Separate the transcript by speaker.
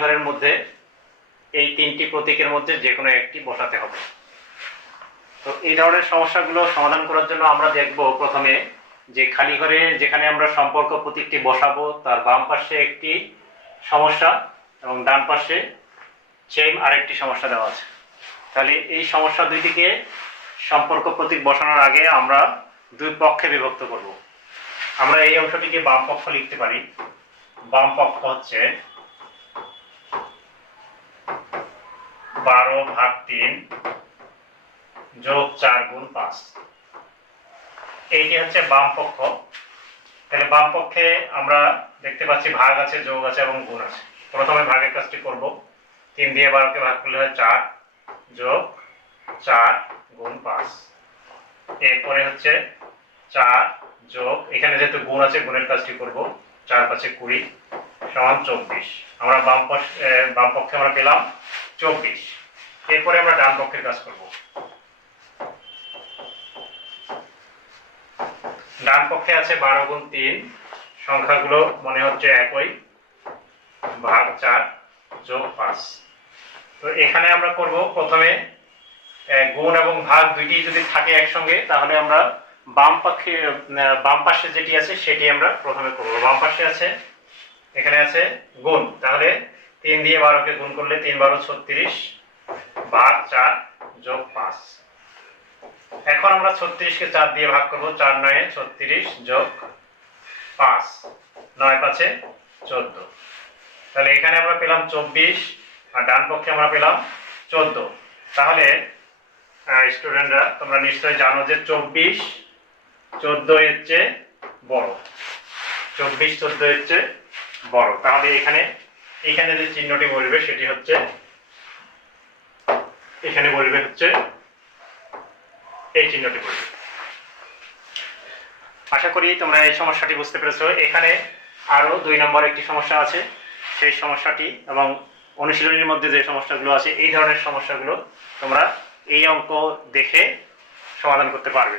Speaker 1: ঘরের মধ্যে এই তিনটি প্রতীকের মধ্যে যে কোনো একটি বসাতে হবে। তো এই ধরনের সমস্যাগুলো সমাধান করার জন্য আমরা দেখব প্রথমে যে খালি ঘরে যেখানে আমরা সম্পর্ক প্রতীকটি বসাবো, তার বাম পাশে একটি সমস্যা এবং ডান পাশে সেম আরেকটি সমস্যা দেওয়া আছে। তাহলে এই সমস্যা দুইটিকে সম্পর্ক প্রতীক বসানোর আগে আমরা দুই পক্ষে বিভক্ত করব। আমরা এই অংশটিকে বাম পক্ষ লিখতে পারি। বাম পক্ষ হচ্ছে বারো ভাগ তিন যোগ চার গুণ পাঁচ। এইটি হচ্ছে বাম পক্ষ। তাহলে বাম পক্ষে আমরা দেখতে পাচ্ছি ভাগ আছে, যোগ আছে এবং গুণ আছে। প্রথমে ভাগের কাজটি করব। দিয়ে ভাগ করলে হয় যোগ চার গুণ পাঁচ। এরপরে হচ্ছে চার যোগ, এখানে যেহেতু গুণ আছে, গুণের কাজটি করব। চার পাঁচে কুড়ি সমান চব্বিশ। আমরা বাম বাম পক্ষে আমরা পেলাম চব্বিশ। এরপরে আমরা ডান পক্ষের কাজ করব। ডান পক্ষে আছে বারো গুণ তিন, সংখ্যাগুলো মনে হচ্ছে একই, ভাগ চার, যোগ পাঁচ। তো এখানে আমরা করব প্রথমে গুণ এবং ভাগ দুইটি যদি থাকে একসঙ্গে, তাহলে আমরা বাম পক্ষে বাম পাশে যেটি আছে সেটি আমরা প্রথমে করব। বাম পাশে আছে, এখানে আছে গুণ। তাহলে তিন দিয়ে বারোকে গুণ করলে তিন বারো ছত্রিশ ভাগ চার যোগ পাঁচ। এখন আমরা ছত্রিশকে চার দিয়ে ভাগ করব, চার নয়ে ছত্রিশ যোগ পাঁচ। নয় পাঁচে চোদ্দ। তাহলে এখানে আমরা পেলাম চব্বিশ, আর ডান পক্ষে আমরা পেলাম চোদ্দ। তাহলে স্টুডেন্টরা তোমরা নিশ্চয়ই জানো যে চব্বিশ চোদ্দ এর চেয়ে বড়। চব্বিশ চোদ্দ এর চেয়ে বড়। তাহলে এখানে এখানে যে চিহ্নটি বলবে সেটি হচ্ছে এখানে বলবে হচ্ছে, এই চিহ্নটি বলবে আশা করি তোমরা এই সমস্যাটি বুঝতে পেরেছ। এখানে আরও দুই নম্বর একটি সমস্যা আছে। সেই সমস্যাটি এবং অনুশীলনীর মধ্যে যে সমস্যাগুলো আছে, এই ধরনের সমস্যাগুলো তোমরা এই অঙ্ক দেখে সমাধান করতে পারবে।